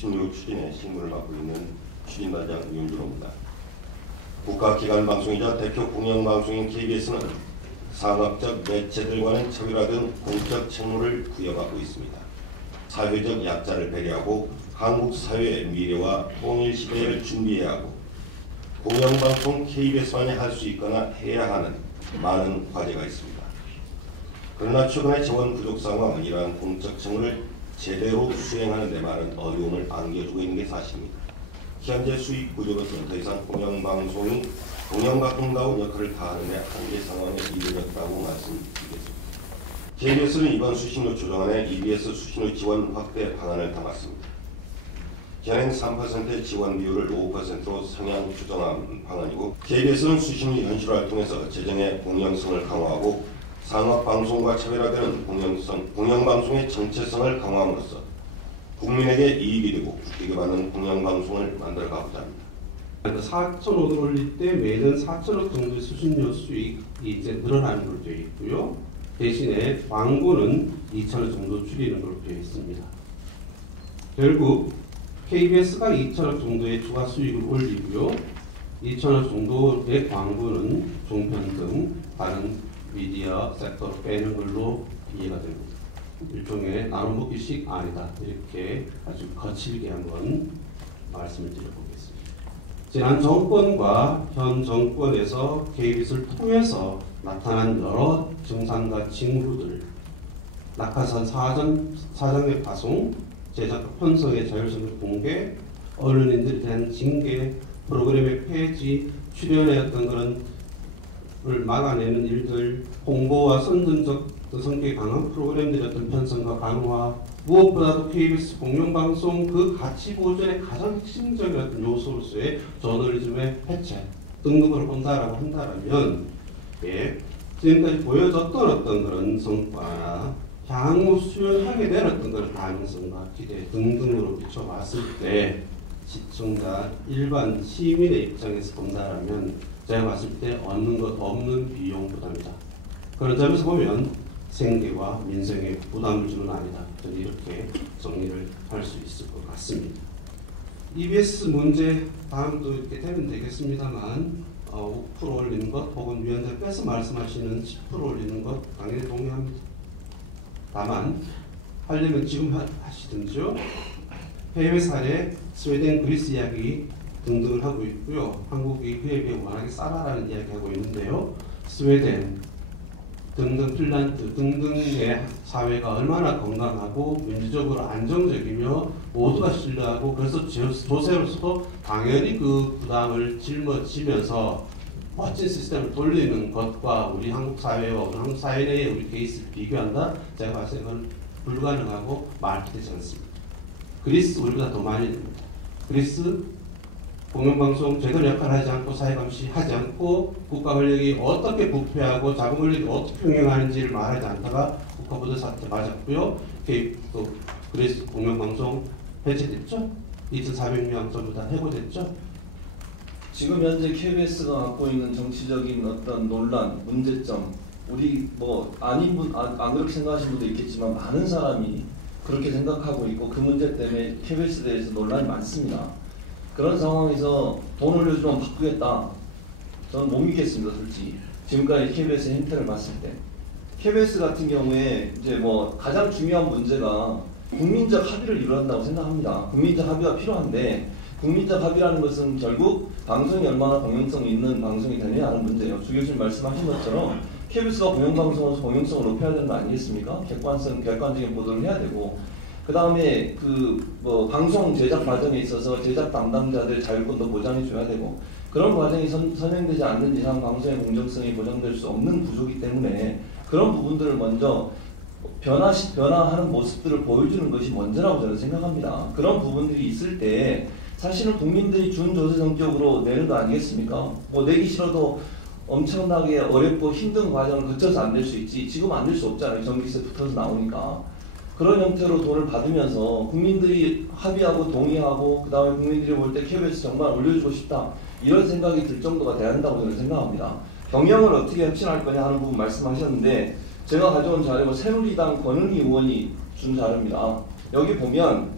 수신료 추진에 신문을 맡고 있는 추진단장 윤준호입니다. 국가기관 방송이자 대표 공영방송인 KBS는 상업적 매체들과는 차별화된 공적 책무를 부여받고 있습니다. 사회적 약자를 배려하고 한국 사회의 미래와 통일 시대를 준비해야 하고 공영방송 KBS만이 할 수 있거나 해야 하는 많은 과제가 있습니다. 그러나 최근의 재원 부족 상황은 이러한 공적 책무를 제대로 수행하는 데 많은 어려움을 안겨주고 있는 게 사실입니다. 현재 수익 구조로서는 더 이상 공영방송이 공영방송다운 역할을 다하는 데 한계 상황에 이르렀다고 말씀드리겠습니다. KBS는 이번 수신료 조정안에 EBS 수신료 지원 확대 방안을 담았습니다. 현행 3%의 지원 비율을 5%로 상향 조정한 방안이고, KBS는 수신료 현실화를 통해서 재정의 공영성을 강화하고 상업방송과 차별화되는 공영방송의 정체성을 강화함으로써 국민에게 이익이 되고 국익을 받는 공영방송을 만들어가고자 합니다. 4,000억을 올릴 때 매년 4,000억 정도의 수신료 수익이 이제 늘어나는 걸로 되어 있고요. 대신에 광고는 2,000억 정도 줄이는 걸로 되어 있습니다. 결국 KBS가 2,000억 정도의 추가 수익을 올리고요. 2,000억 정도의 광고는 종편 등 다른 미디어 섹터로 빼는 걸로 이해가 됩니다. 일종의 나눠먹기식 아니다. 이렇게 아주 거칠게 한번 말씀을 드려보겠습니다. 지난 정권과 현 정권에서 KBS를 통해서 나타난 여러 증상과 징후들, 낙하산 사전의 파송, 제작과 편성의 자율성의 공개, 언론인들에 대한 징계, 프로그램의 폐지, 출연의 어떤 그런 을 막아내는 일들, 홍보와 선전적 성격이 강한 프로그램들의 어떤 편성과 강화, 무엇보다도 KBS 공영방송 그 가치 보존의 가장 핵심적인 어떤 요소로서의 저널리즘의 해체 등등을 본다라고 한다면, 지금까지 보여줬던 어떤 그런 성과나 향후 수혈하게 될 어떤 그런 가능성과 기대 등등으로 비춰봤을 때 시청자, 일반 시민의 입장에서 본다라면 제가 봤을 때 얻는 것 없는 비용 부담이다. 그런 점에서 보면 생계와 민생에 부담을 주는 아니다. 저는 이렇게 정리를 할 수 있을 것 같습니다. EBS 문제 다음도 이렇게 되면 되겠습니다만 5% 올리는 것 혹은 위원장께서 말씀하시는 10% 올리는 것 당연히 동의합니다. 다만 하려면 지금 하시든지요. 해외 사례, 스웨덴, 그리스 이야기 등등을 하고 있고요. 한국이 그에 비해 워낙에 싸다라는 이야기하고 있는데요. 스웨덴 등등 핀란드 등등의 사회가 얼마나 건강하고 민주적으로 안정적이며 모두가 신뢰하고 그래서 조세로서도 당연히 그 부담을 짊어지면서 멋진 시스템을 돌리는 것과 우리 한국 사회와 우리 한국 사회 내의 우리 케이스를 비교한다? 제가 봤을 때 그건 불가능하고 말도 되지 않습니다. 그리스 우리보다 더 많이 됩니다. 그리스 공영방송 제대로 역할을 하지 않고 사회감시하지 않고 국가 권력이 어떻게 부패하고 자본 권력이 어떻게 평행하는지를 말하지 않다가 국가부도 사태 맞았고요. 그리스 공영방송 해체됐죠? 2,400명 전부 다 해고됐죠? 지금 현재 KBS가 갖고 있는 정치적인 어떤 논란, 문제점, 우리 뭐 아닌 분, 안 그렇게 생각하시는 분도 있겠지만 많은 사람이 그렇게 생각하고 있고 그 문제 때문에 KBS에 대해서 논란이 많습니다. 그런 상황에서 돈 올려주면 바꾸겠다. 저는 못 믿겠습니다, 솔직히. 지금까지 KBS의 행태를 봤을 때. KBS 같은 경우에 이제 뭐 가장 중요한 문제가 국민적 합의를 이루어한다고 생각합니다. 국민적 합의가 필요한데 국민적 합의라는 것은 결국 방송이 얼마나 공영성 있는 방송이 되느냐 하는 문제예요. 주 교수님 말씀하신 것처럼 KBS가 공영방송으로서 공영성을 높여야 되는 거 아니겠습니까? 객관적인 보도를 해야 되고 그 다음에 방송 제작 과정에 있어서 제작 담당자들 자율권도 보장해 줘야 되고 그런 과정이 선행되지 않는 이상 방송의 공정성이 보장될 수 없는 구조이기 때문에 그런 부분들을 먼저 변화하는 모습들을 보여주는 것이 먼저라고 저는 생각합니다. 그런 부분들이 있을 때 사실은 국민들이 준조세 성격으로 내는 거 아니겠습니까? 뭐 내기 싫어도 엄청나게 어렵고 힘든 과정을 거쳐서 안 될 수 있지 지금 안 될 수 없잖아요. 전기세 붙어서 나오니까. 그런 형태로 돈을 받으면서 국민들이 합의하고 동의하고 그 다음에 국민들이 볼 때 KBS 정말 올려주고 싶다 이런 생각이 들 정도가 돼야 한다고 저는 생각합니다. 경영을 어떻게 혁신할 거냐 하는 부분 말씀하셨는데 제가 가져온 자료가 새누리당 권은희 의원이 준 자료입니다. 여기 보면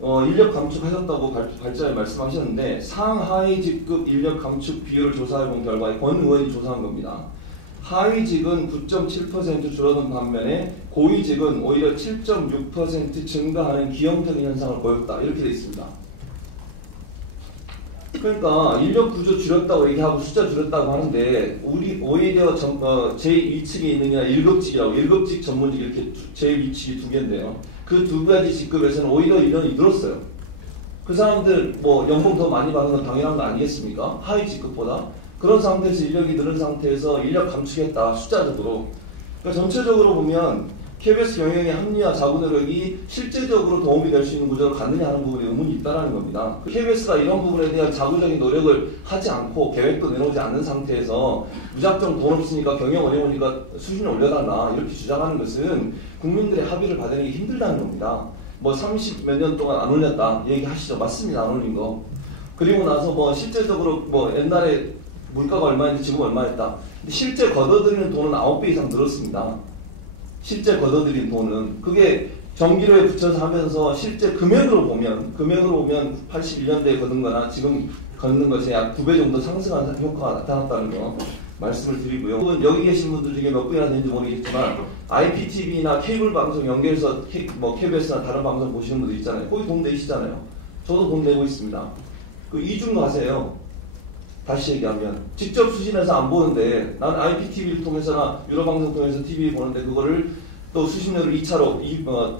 인력 감축하셨다고 발제에 말씀하셨는데 상하위 직급 인력 감축 비율을 조사해본 결과에 권 의원이 조사한 겁니다. 하위직은 9.7% 줄어든 반면에 고위직은 오히려 7.6% 증가하는 기형적인 현상을 보였다. 이렇게 되어 있습니다. 그러니까 인력 구조 줄였다고 얘기하고 숫자 줄였다고 하는데 우리 오히려 제2측에 있느냐 1급직이라고 1급직 전문직 이렇게 제2측이 두 개인데요. 그 두 가지 직급에서는 오히려 인원이 늘었어요. 그 사람들 뭐 연봉 더 많이 받는 건 당연한 거 아니겠습니까? 하위 직급보다. 그런 상태에서 인력이 늘은 상태에서 인력 감축했다. 숫자적으로. 그러니까 전체적으로 보면 KBS 경영의 합리화 자구 노력이 실제적으로 도움이 될 수 있는 구조를 갖느냐 하는 부분에 의문이 있다는 겁니다. KBS가 이런 부분에 대한 자구적인 노력을 하지 않고 계획도 내놓지 않는 상태에서 무작정 돈 없으니까 경영 어려우니까 수준을 올려달라 이렇게 주장하는 것은 국민들의 합의를 받아내기 힘들다는 겁니다. 뭐 30 몇 년 동안 안 올렸다 얘기하시죠. 맞습니다. 안 올린 거. 그리고 나서 뭐 실제적으로 뭐 옛날에 물가가 얼마인데 지금 얼마였다. 근데 실제 걷어들이는 돈은 9배 이상 늘었습니다. 실제 걷어들인 돈은 그게 전기료에 붙여서 하면서 실제 금액으로 보면 81년대에 걷은 거나 지금 걷는 것에 약 2배 정도 상승한 효과가 나타났다는 거 말씀을 드리고요. 여기 계신 분들 중에 몇 분이나 되는지 모르겠지만 IPTV나 케이블 방송 연결해서 KBS나 다른 방송 보시는 분들 있잖아요. 거기 돈 내시잖아요. 저도 돈 내고 있습니다. 그 이중 과세요. 다시 얘기하면 직접 수신해서 안 보는데 난 IPTV를 통해서나 유로방송 통해서 TV 보는데 그거를 또 수신료를 2차로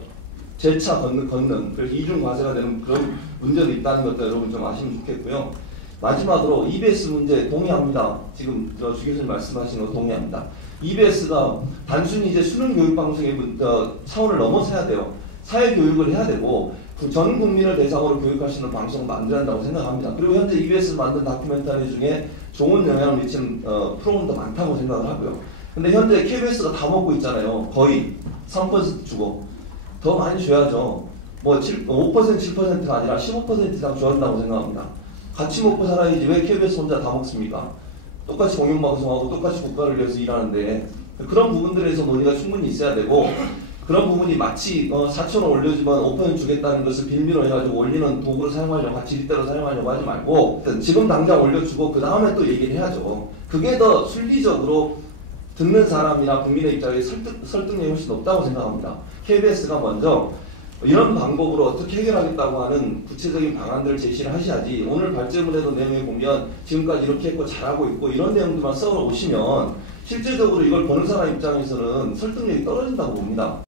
재차 걷는 그래서 이중 과세가 되는 그런 문제도 있다는 것도 여러분 좀 아시면 좋겠고요. 마지막으로 EBS 문제 동의합니다. 지금 주 교수님 말씀하신 거 동의합니다. EBS가 단순히 이제 수능 교육 방송의 차원을 넘어서야 돼요. 사회 교육을 해야 되고 전 국민을 대상으로 교육할 수 있는 방송을 만들어야 한다고 생각합니다. 그리고 현재 EBS 만든 다큐멘터리 중에 좋은 영향을 미치는 프로그램도 많다고 생각을 하고요. 근데 현재 KBS가 다 먹고 있잖아요. 거의 3% 주고 더 많이 줘야죠. 뭐 5% 7%가 아니라 15% 이상 줘야 한다고 생각합니다. 같이 먹고 살아야지 왜 KBS 혼자 다 먹습니까? 똑같이 공영방송하고 똑같이 국가를 위해서 일하는데 그런 부분들에서 논의가 충분히 있어야 되고 그런 부분이 마치 4,000원 올려주면 5% 주겠다는 것을 빌미로 해가지고 올리는 도구를 사용하려고 같이 일대로 사용하려고 하지 말고 지금 당장 올려주고 그 다음에 또 얘기를 해야죠. 그게 더 순리적으로 듣는 사람이나 국민의 입장에 설득력이 훨씬 높다고 생각합니다. KBS가 먼저 이런 방법으로 어떻게 해결하겠다고 하는 구체적인 방안들을 제시를 하셔야지 오늘 발제문에도 내용에 보면 지금까지 이렇게 했고 잘하고 있고 이런 내용들만 써 오시면 실제적으로 이걸 보는 사람 입장에서는 설득력이 떨어진다고 봅니다.